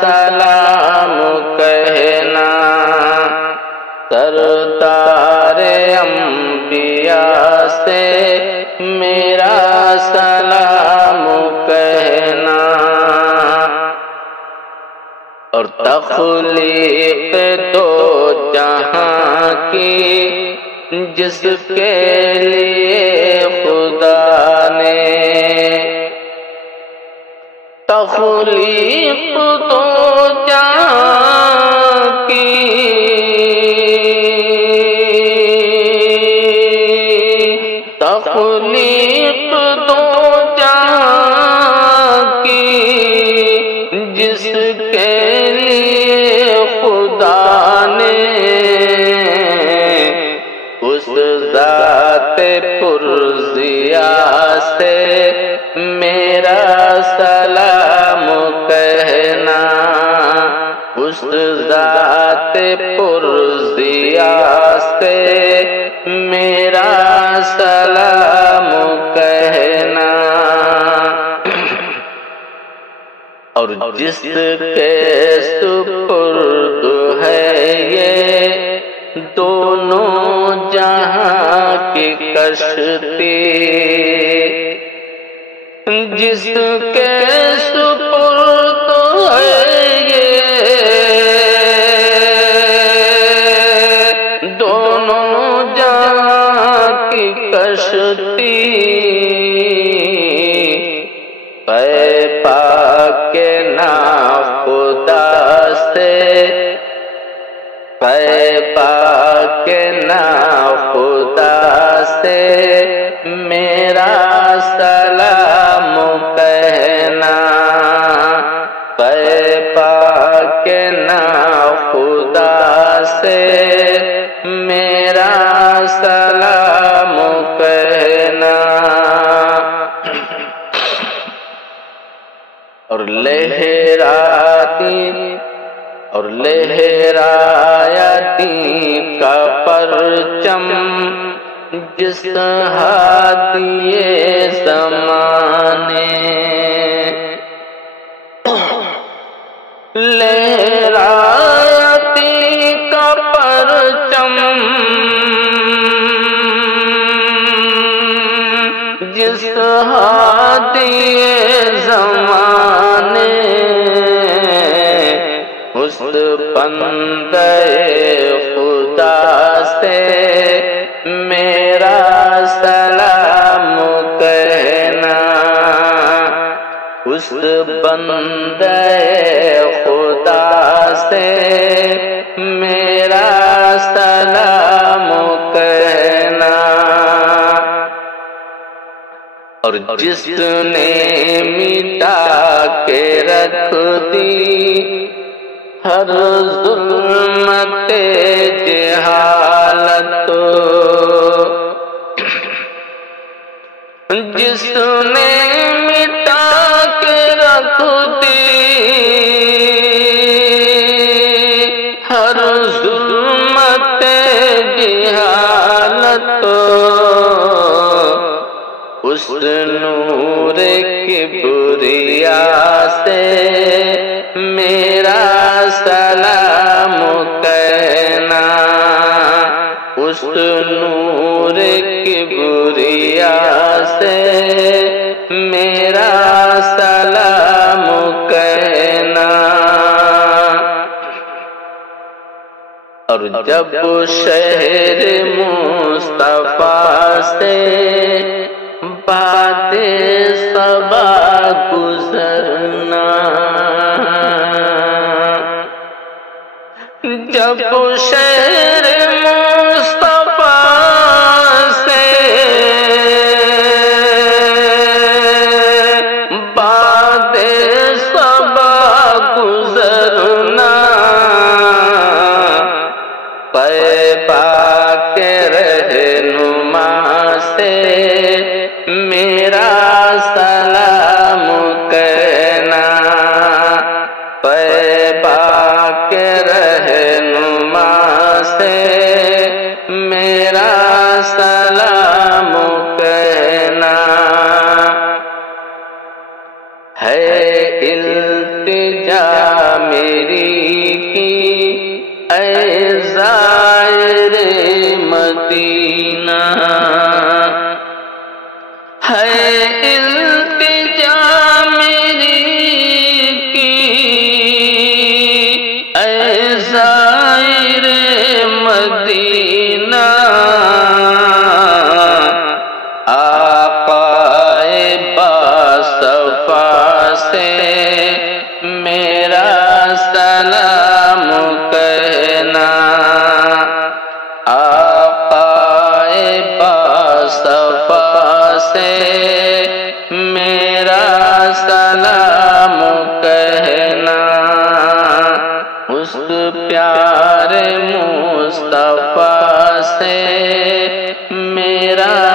سلام کہنا، سردار انبیاء سے میرا سلام کہنا، اور تخلیق دو جہاں کی جس کے لیے خدا نے، تخلیق دو جہاں کی تخلیق دو جہاں کی جس کے لیے خدا نے، اس ذات پرضیاء سے میرا سلام کہنا، اس ذات پرضیاء سے میرا سلام کہنا، اور جس کے سپرد ہے یہ دونوں جہاں کی کشتی، جس کے سپرد ہے یہ دونوں جہاں کی کشتی، اے پاک نا خدا سے، اے پاک نا خدا سے میرا سلام کہنا، اے پاک نا خدا سے میرا سلام کہنا، اور لہرایا دین کا پرچم جس ہادی زمانے، لہرایا دین کا پرچم جس ہادی زمانے، اس بندے خدا سے میرا سلام کہنا، اس بندے خدا سے میرا سلام کہنا، اور جس نے مٹا کے رکھ دی ہر ظلمت جہالت، جس نے مٹا کے رکھ دی ہر ظلمت جہالت، اس نور کبریاء سے میرا سلام کہنا، اس نور کبریاء سے میرا سلام کہنا، اور جب شہر مصطفیٰ سے باد صبا گزرنا، جب شہر مصطفیٰ سے باد صبا گزرنا، طیبہ کے رہنما سے میرا سلام کہنا، طیبہ کے رہنما سے سلام کہنا، آقائے باصفا سے میرا سلام کہنا، اس پیارے مصطفیٰ سے میرا